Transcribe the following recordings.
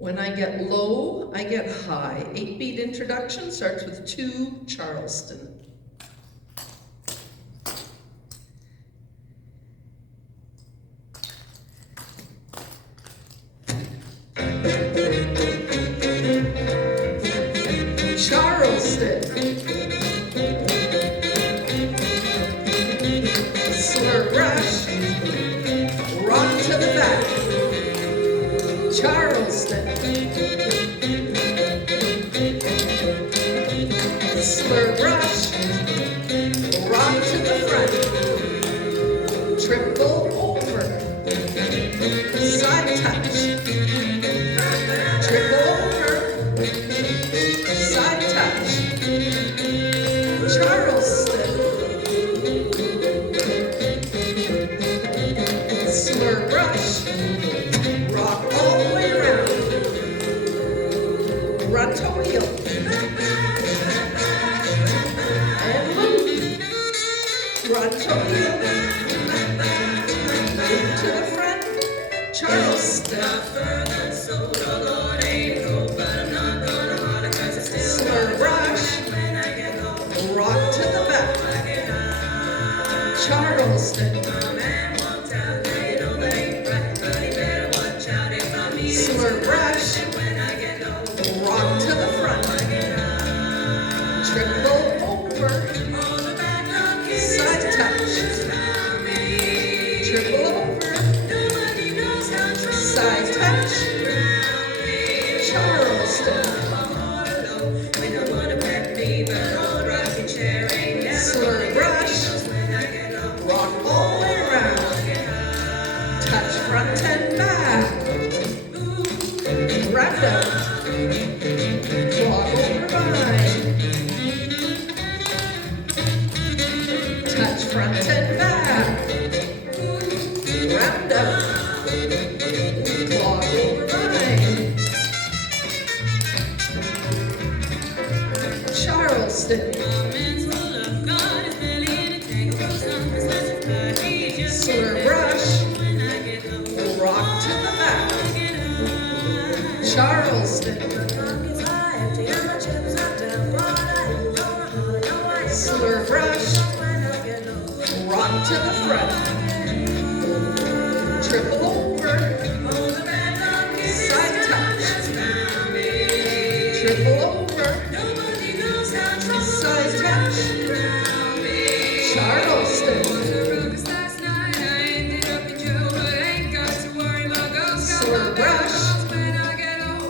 When I get low, I get high. 8-beat introduction starts with 2 Charleston. Charleston. Slur brush. Rock to the back. Charleston. Slur brush. Rock to the front. Triple over. Side touch. Triple over. Side touch. Charleston. Slur brush. Rock all the way around. Run to wheel. And move. Run to wheel. Move to the front. Charleston. Slur brush. Rock to the back. Charleston. Slur brush. Rock to the front. Triple over. Side touch. Triple over. Side touch. Charleston. Slur brush. Rock all the way around. Touch front and back. Wrap up. Clog over behind. Touch front and back. Round up. Clog over behind. Charleston. Slur brush. Rock to the back. Charleston. Slur brush. Rock to the front. Triple over. Side touch. Triple over. Side touch. Charleston. Slur brush.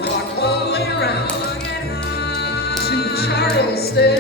Rock all the way around. To Charleston.